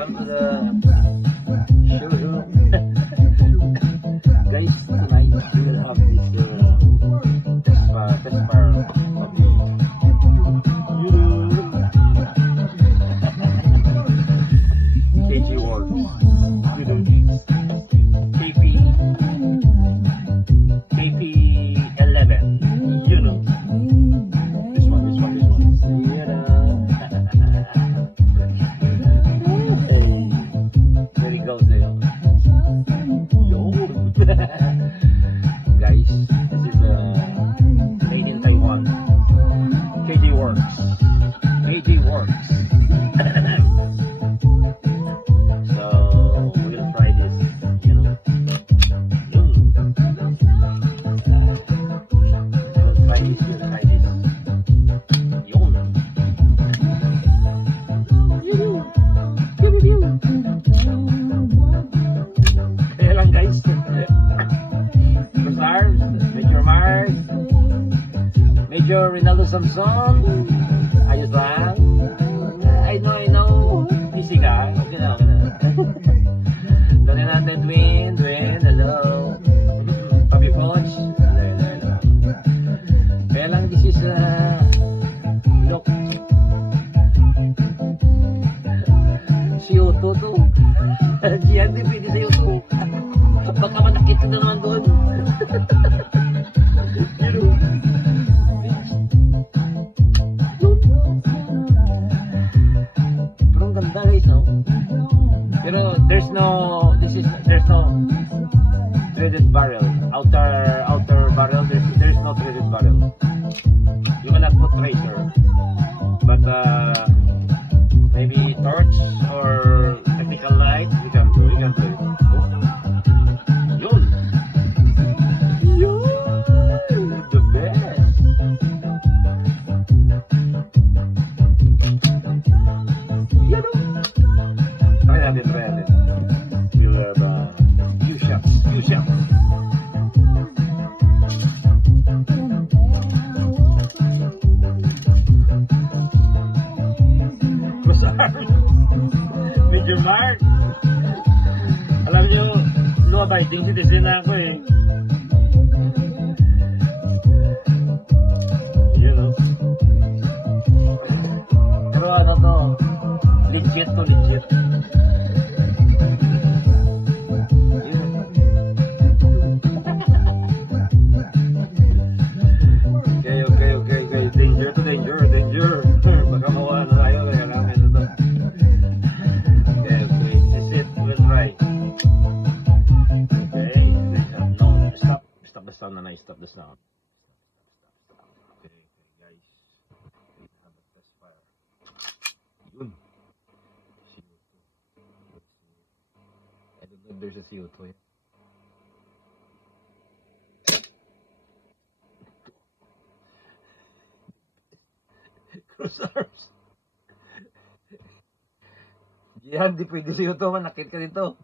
welcome to the show. Guys, tonight we will have this test bar of the KG Works. KP11. You know. This one. You know. Hey, there he goes there. Yo. Guys, this is made in Taiwan. KG Works. KG Works. So we'll try this, you know. We'll try this. Yun. Kaya lang guys. Mars, Major Mars, Major Rinaldo Samson. Ayos lang. I know. Busy ka. Okay na. Doon natin, Dwayne, hello. Papi Poch, hello. Kaya lang, this is, look. Si Otto to. Diyan din pwede sa Otto. Baka manakit ka na naman doon. Pero ang ganda guys, no? Pero there's no threaded barrel. Outer barrel, there's no threaded barrel. You cannot put tracer. But maybe torch or technical light, you can do it. Yun! The best! Yan o! Try natin. We'll have few shots. Major Mark, alam nyo, law-abiding citizen na ako eh. You know. Pero ano to, legit. Okay. Danger. Baka mawala na tayo, kaya namin ito. Okay, this is it. We'll try. Okay, no, stop the sound na stop the sound. Okay, guys. We have a test fire. Yun. CO2. Let's see. I don't know if there's a CO2 yet. Cross arms. Yan, di pwede sa'yo ito. Manakit ka dito.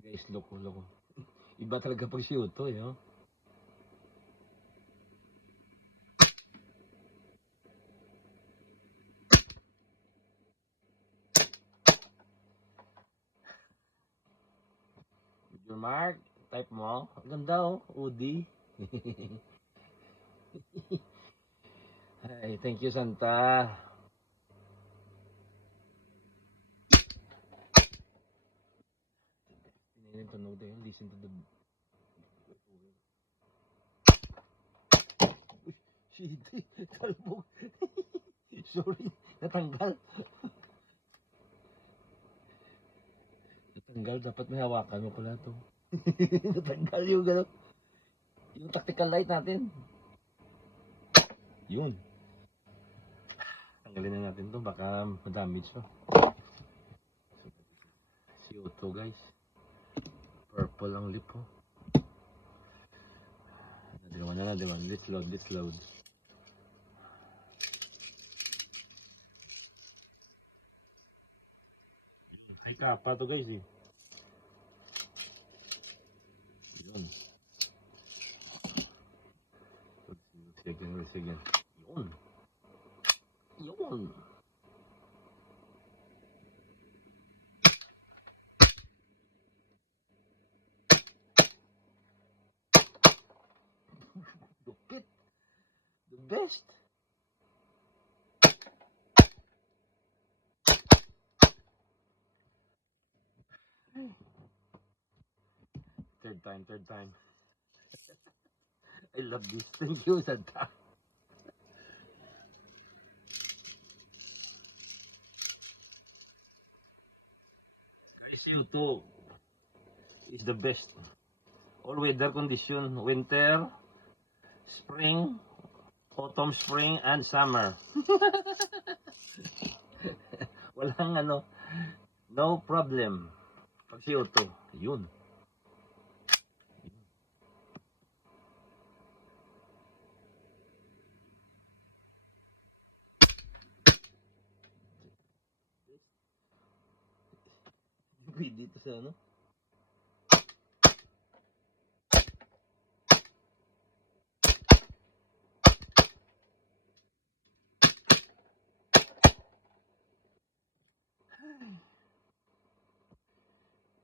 Guys, loko. Iba talaga pag siyo ito, eh. Oh. Mark, type mo. Ang ganda oh, Udi. Ay, thank you Santa. Listen to the shit, talbog. Sorry, natanggal. Dapat may hawakan mo pala to. Natanggal yung gano'n. Yung tactical light natin. Yun. Tanggalin na natin to, baka madamage pa. CO2 guys. Purple ang lip oh. Nadiwan. Let's load. Ay kapa to guys eh. Yun. Lupit. The best. Third time, third time. I love this. Thank you, Santa. Guys, you too is the best. All weather condition, winter, spring, autumn, spring, and summer. Walang ano, no problem. Pag CO2, yun. Dito sa ano?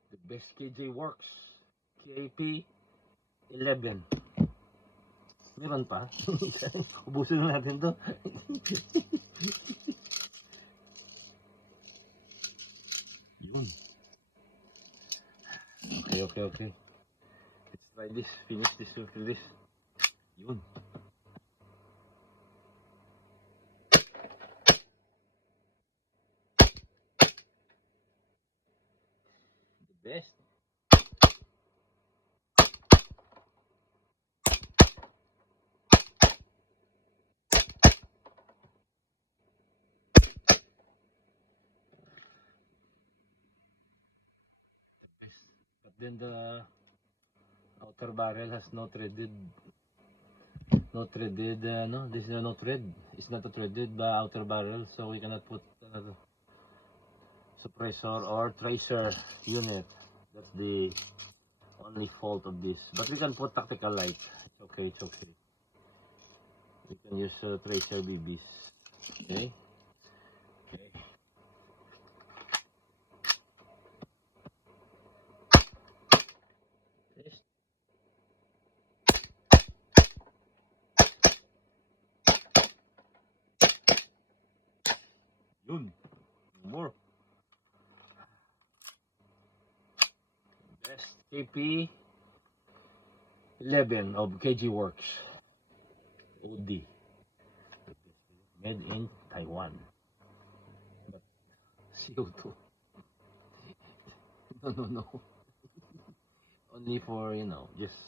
The best KJ works. KP 11. Meron pa? Ubusin na natin to. Yun. Okay. Let's try this. Finish this. Fill this. Yun. The best. But then the outer barrel has no threaded. No, this is no thread. It's not a threaded outer barrel, so we cannot put another suppressor or tracer unit. That's the only fault of this. But we can put tactical light. It's okay. We can use tracer BBs. Okay. Test. Yun. More. Best KP 11 of KG Works. OD. Made in Taiwan. But CO2. No. Only for, just,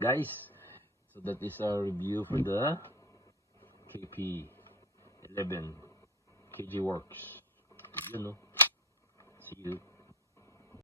Guys, so that is our review for the KP 11 KG Works. See you.